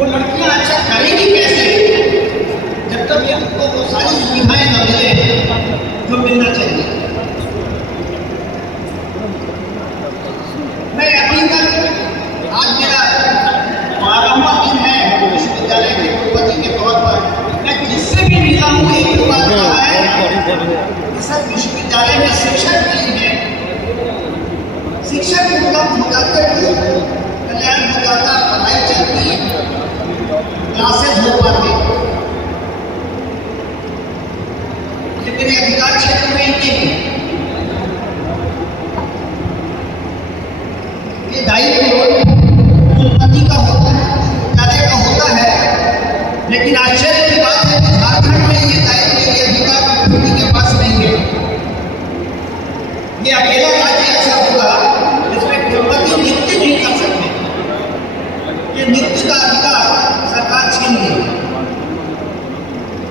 वो लड़कियां अच्छा करेंगी कैसे जब तक ये उनको वो सारी सुविधाएं न मिले जो मिलना चाहिए। मैं अभी तक आज मेरा 12वां दिन है विश्वविद्यालय के कुलपति के तौर पर, मैं जिससे भी मिला हूँ एक ही बात कहा है कि सर विश्वविद्यालय में शिक्षक नहीं है, शिक्षक उपलब्ध हो जाते थे, कल्याण हो जाता, पढ़ाई चलती, क्लासेस हो पाते, लेकिन अधिकार क्षेत्र में इनके नहीं। ये दायित्व कुलपति का होता है, विद्यालय का होता है, लेकिन आश्चर्य की बात है कि झारखंड में ये दायित्व, ये अधिकार कुलपति के पास नहीं है। ये अकेला राज्य ऐसा होगा जिसमें कुलपति नियुक्ति नहीं कर सकते, ये नियुक्ति का अधिकार सरकार छीन लेगी।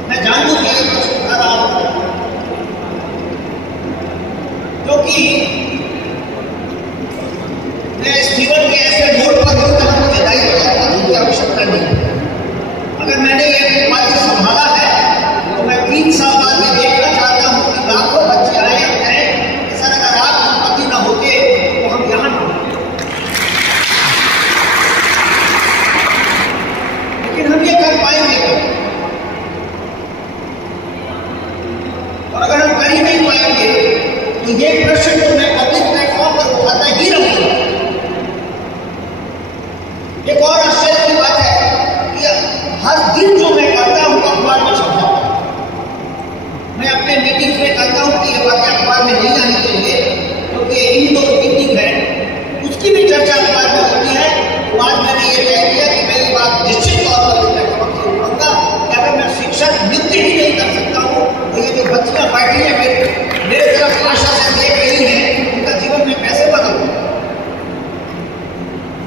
मैं जानबूझ के ये प्रश्न उठा रहा हूं क्योंकि मैं इस जीवन के ऐसे मोड़ पर हूं जहां मुझे दायित्व की आवश्यकता नहीं। अगर मैंने ये पद संभाला है तो मैं 3 साल बाद ये देखना चाहता हूं कि लाखों बच्चे आए हैं, सर अगर आप कुलपति न होते तो हम यहाँ न होते, लेकिन हम ये कर पाएंगे और अगर हम कर ही नहीं पाएंगे तो ये प्रश्न तो मैं पब्लिक प्लेटफॉर्म पर उठाता ही रहूंगा। एक और आश्चर्य की बात है कि हर दिन जो मैं करता हूं अखबार में छप जाता है। मैं अपने मीटिंग में कहता हूं कि ये बातें अखबार में नहीं आनी चाहिए क्योंकि इंडोर मीटिंग है, उसकी भी चर्चा अखबार में होती है। तो आज मैंने ये तय किया कि मैं ये बात निश्चित तौर पर इस प्लेटफॉर्म से उठाऊंगा कि अगर मैं शिक्षक नियुक्त ही नहीं कर सकता हूँ तो ये जो बच्चियां बैठी हैं मेरे तरफ आशा से देख रही हैं, उनका जीवन में कैसे बदलूं।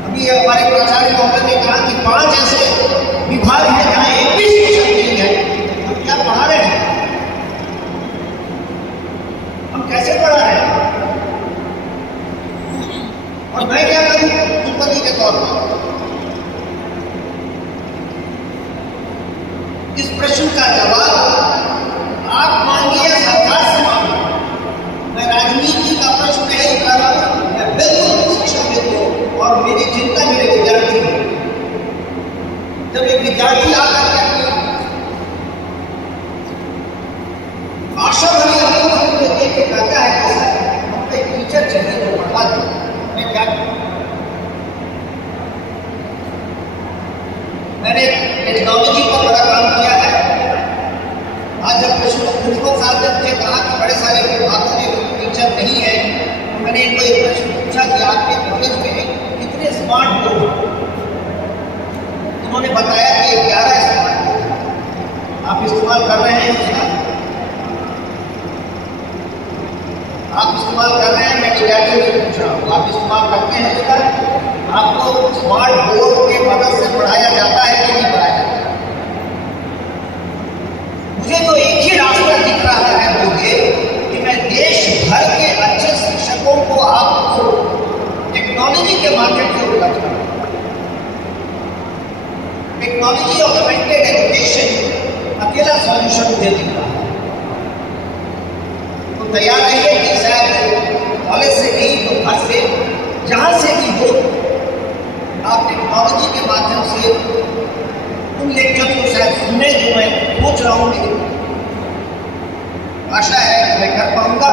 अभी हमारे प्राचार्य महोदय ने कहा कि 5 ऐसे विभाग हैं जहाँ एक भी शिक्षक नहीं है, हम क्या पढ़ा रहे हैं, हम कैसे पढ़ा रहे हैं और मैं क्या करूं कुलपति के तौर पर। इस प्रश्न का जवाब आप मांगिए या सरकार से मांगिए। मैं राजनीति का प्रश्न नहीं उठा रहा हूं, मैं बिल्कुल शिक्षाविद हूं और मेरी चिंता मेरे विद्यार्थी है। जब एक विद्यार्थी आकर के आशा भरी आंखों से देख के कहता है कि सर हमको एक टीचर चाहिए जो पढ़ा दे, मैं क्या करूं। मैंने टेक्नोलॉजी पर बड़ा काम किया है। आज जब प्रिंसिपल साहब ने मुझे कहा कि बड़े सारे विभागों में टीचर नहीं है, तो मैंने इनको एक प्रश्न पूछा कि आपके कॉलेज में कितने स्मार्ट बोर्ड। उन्होंने बताया कि 11 स्मार्ट बोर्ड आप इस्तेमाल कर रहे हैं उसका, आप इस्तेमाल कर रहे हैं। मैं विद्यार्थियों से पूछ रहा हूँ आप इस्तेमाल करते हैं उसका, आपको स्मार्ट बोर्ड के मदद से पढ़ाया जाता है कि नहीं पढ़ाया जाता है। मुझे तो एक ही रास्ता दिख रहा है मुझे कि मैं देश भर के अच्छे शिक्षकों को आपको टेक्नोलॉजी के माध्यम से उपलब्ध करूं। टेक्नोलॉजी ऑगमेंटेड एजुकेशन अकेला सॉल्यूशन मुझे दिख रहा है। तो तैयार रहिए कि शायद कॉलेज से नहीं तो घर से जहां से भी हो आप टेक्नोलॉजी के माध्यम से उन लेक्चर को शायद सुने जो मैं सोच रहा हूँ। आशा है कि मैं कर पाऊंगा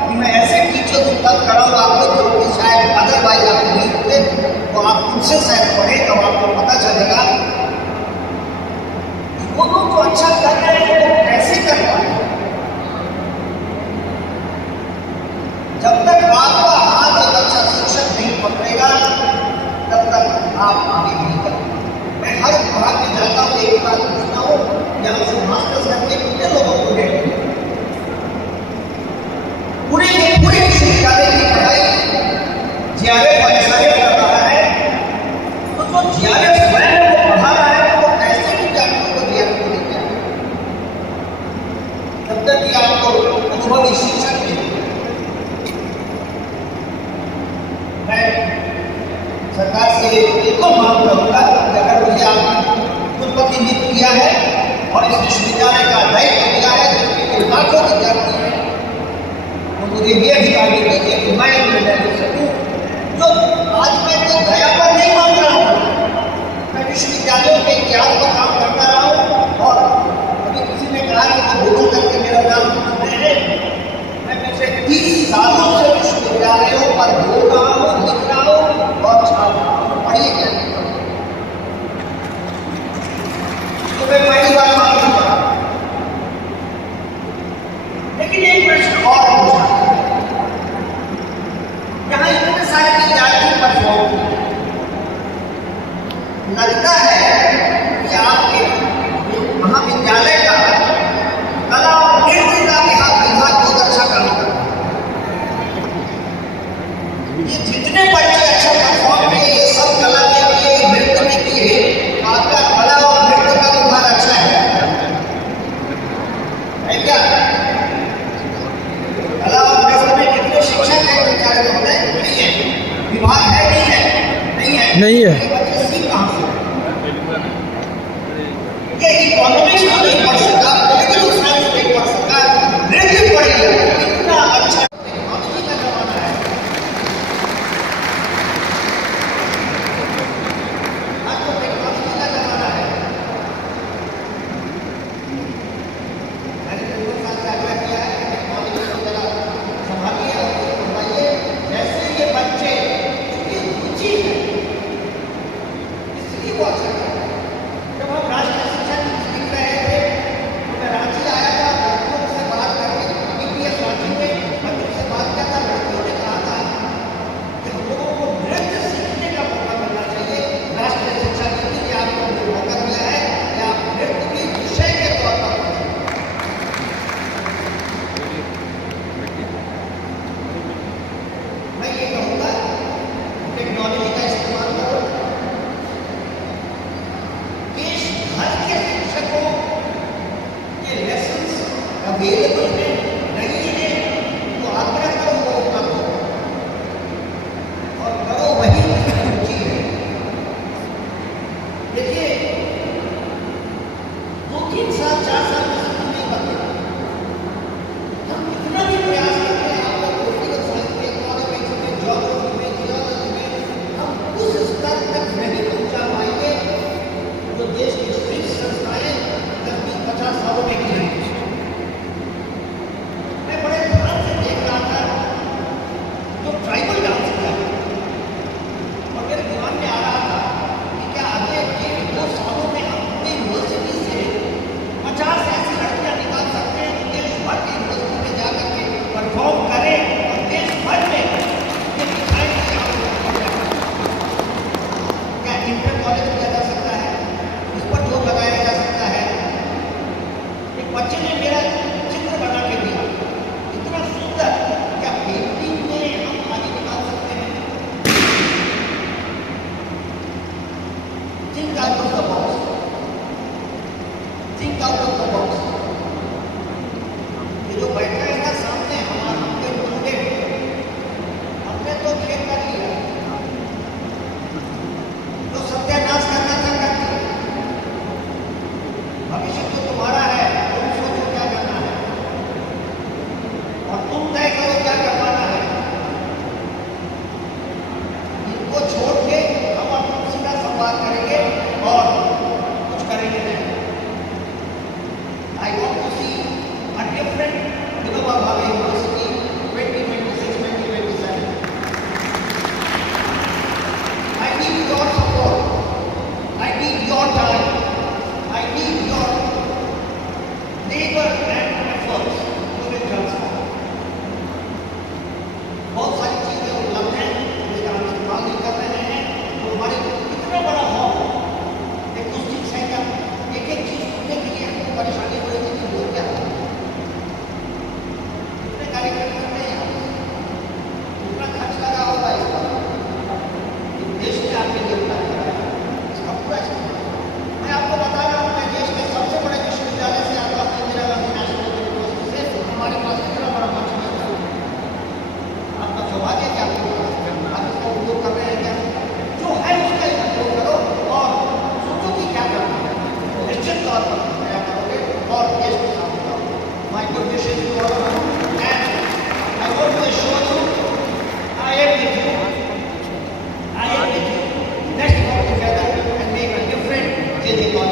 कि मैं ऐसे टीचर उपलब्ध कराऊंगा आपको जो कि शायद अदरवाइज आप नहीं होते, तो आप उनसे शायद पढ़ें तो आपको पता चलेगा वो लोग जो अच्छा कर रहे हैं वो कैसे कर पाए। जब तक आपका हाथ एक अच्छा शिक्षक नहीं पकड़ेगा तब तक आप आगे नहीं कर पाएंगे। मैं हर विभाग में जाता हूँ, एक बात पूछता हूँ यहाँ से मास्टर्स करके कितने लोगों को भेज पूरे विश्वविद्यालय की पढ़ाई जीआरएफ कर रहा है, तो जो जीआरएफ स्वयं वो लाखों विद्यार्थी हैं, तो मुझे ये अधिकार दीजिए कि मैं निर्णय ले सकूं। जो आज मैं कोई दया पर नहीं मांग रहा हूँ, मैं विश्वविद्यालयों के इतिहास पर काम करता रहा हूँ। और अभी किसी ने कहा कि वो गूगल करके मेरा नाम सुनते हैं, मैं पिछले 30 सालों से विश्वविद्यालयों पर बोल रहा हूँ, लिख रहा हूँ और छाप रहा हूँ। पढ़िए क्या लिखता हूँ। तो मैं पहली बार मांग नहीं पा, लेकिन एक प्रश्न और पूछा, यहाँ इतने सारे विद्यार्थी परफॉर्म, लगता है कि आपके महाविद्यालय का कला और नृत्य का विभाग बहुत अच्छा काम कर रहा है। ये जितने बच्चे अच्छा परफॉर्म किए, ये सब कला में किए, नृत्य में किए, आपका कला और नृत्य का विभाग अच्छा है क्या? कला और नृत्य में कितने शिक्षक हैं विद्यालय में? नहीं है। विभाग है नहीं है? नहीं है। बच्चे सीख कहाँ से? ये इकोनॉमिक्स नहीं पढ़ सका, पॉलिटिकल साइंस नहीं पढ़ सका, नृत्य पढ़िए, इतना अच्छा टेक्नोलॉजी का जमाना है। आज तो टेक्नोलॉजी का जमाना है। मैंने बहुत साल आग्रह किया है कि टेक्नोलॉजी को जरा संभालिए और बढ़ाइए। जैसे ये बच्चे की रुचि है, इसलिए वो अच्छा कर रहे हैं। जब हम राष्ट्रीय शिक्षा नीति लिख रहे थे, तो मैं रांची आया था, लड़कियों से बात करके, ईपीएस रांची में बच्चों से बात किया था। लड़कियों ने कहा था कि हम लोगों को नृत्य सीखने का मौका मिलना चाहिए। राष्ट्रीय शिक्षा नीति ने आपको मौका दिया है कि आप नृत्य की विषय के तौर पर मैं ये कहूँगा, टेक्नोलॉजी का इस्तेमाल करो। देश भर के शिक्षकों के लेसन्स अवेलेबल है, नहीं है तो आग्रह करो वो उपलब्ध हो और करो वही जिसमें रुचि है। देखिए 2-3 साल 4 साल में सब नहीं बदले, हम कितना भी प्रयास करते हैं आपका पॉलिटिकल साइंस में, इकोनॉमिक्स में, ज्योग्राफी में, जियोलॉजी में, हम उस स्तर तक नहीं पहुंचा पाएंगे जो देश की शीर्ष संस्थाएं 10-20-50 सालों में की हैं। मैं बड़े ध्यान से देख रहा था जो ट्राइबल डांस किया और मेरे दिमाग में आ रहा था कि क्या अगले 1-2 सालों में हम अपनी यूनिवर्सिटी से 50 ऐसी लड़कियां निकाल सकते हैं जो देश भर की यूनिवर्सिटी में जाकर के परफॉर्म करें और देश भर में ये दिखाएं कि आप क्या इंटर कॉलेज किया जा सकता है, उस पर जोर लगाया जा सकता है। एक बच्चे ने मेरा चित्र बना के दिया, इतना सुंदर, क्या पेंटिंग में हम आगे निकाल सकते हैं? Think out of the box, think out of the box. ये जो बैठा है ना सामने हमारा, हमने तो खेल कर लिया, तो सत्यानाश करना था कर दिया। भविष्य तो तुम्हारा है, तुम सोचो क्या करना है और तुम तय करो क्या करवाना है। इनको छोड़ के हम अपना सीधा संवाद करेंगे और कुछ करेंगे नहीं। I want to see a different Vinoba Bhave University 2026-2027. I need your support. I need your time. I need your के